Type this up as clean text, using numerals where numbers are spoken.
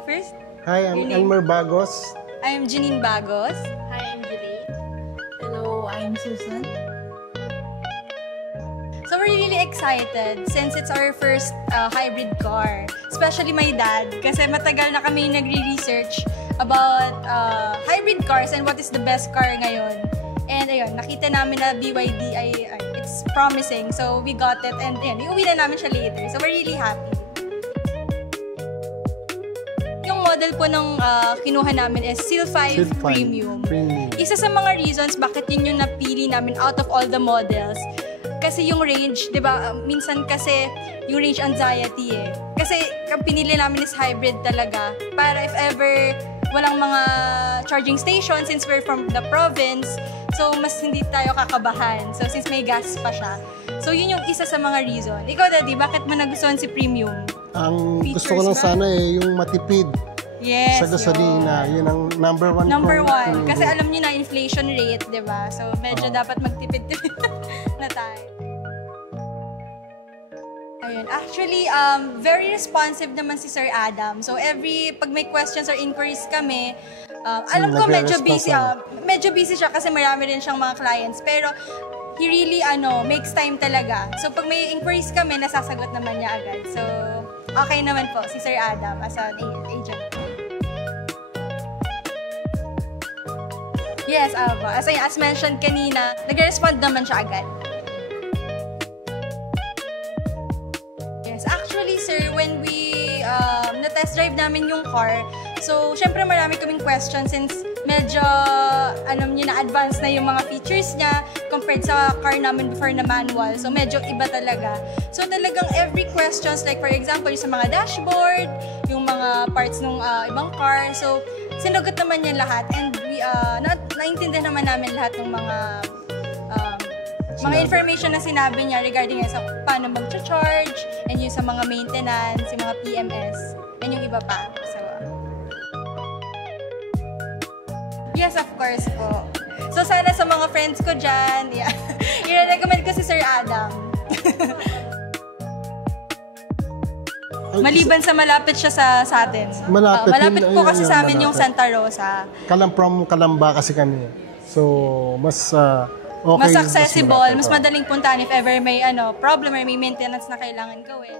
name first? Hi, I'm Elmer Bagos. I am Janine Bagos. Hi, I'm Julie. Hello, I'm Susan. So we're really excited since it's our first hybrid car. Especially my dad, kasi matagal na kami nagre-research about hybrid cars and what is the best car ngayon. And ayun, nakita namin na BYD it's promising. So we got it and ayun, iuwi na namin siya later. So we're really happy. Yung model po ng kinuha namin is Seal 5 Premium. Isa sa mga reasons bakit yun yung napili namin out of all the models. Kasi yung range, di ba, minsan kasi yung range anxiety eh. Kasi pinili namin is hybrid talaga. Para if ever walang mga charging station since we're from the province, so mas hindi tayo kakabahan. So since may gas pa siya. So yun yung isa sa mga reason. Ikaw, Daddy, bakit mo nagustuhan si Premium? Ang gusto ko lang sana yung matipid. Yes, sa gasolina, yun ang number one. Number one. Kasi alam niyo na inflation rate, di ba? So medyo dapat magtipid-tipid na tayo. Ayun. Actually, very responsive naman si Sir Adam. So pag may questions or inquiries kami, alam ko medyo busy siya kasi marami rin siyang mga clients. Pero he really makes time talaga. So pag may inquiries kami, nasasagot naman niya agad. So okay naman po si Sir Adam as an agent. Yes, as mentioned kanina, nag-respond naman siya agad. Yes, actually sir, when we na-test drive namin yung car, so syempre marami kaming questions since medyo na-advance na yung mga features niya compared sa car namin before na manual. So medyo iba talaga. So talagang every questions, like for example, yung sa mga dashboard, yung mga parts ng ibang car. So sinagot naman niya lahat and we naintindihan naman namin lahat ng mga information na sinabi niya regarding sa paano mag-charge and yung sa mga maintenance, yung mga PMS and yung iba pa. So yes, of course po. So sana sa mga friends ko dyan, i-recommend ko si Sir Adam. Maliban sa malapit siya sa atin. Malapit po kasi sa amin yung Santa Rosa. From Calamba kasi kami. So, mas okay. Mas accessible, mas madaling puntahan if ever may problem or may maintenance na kailangan gawin.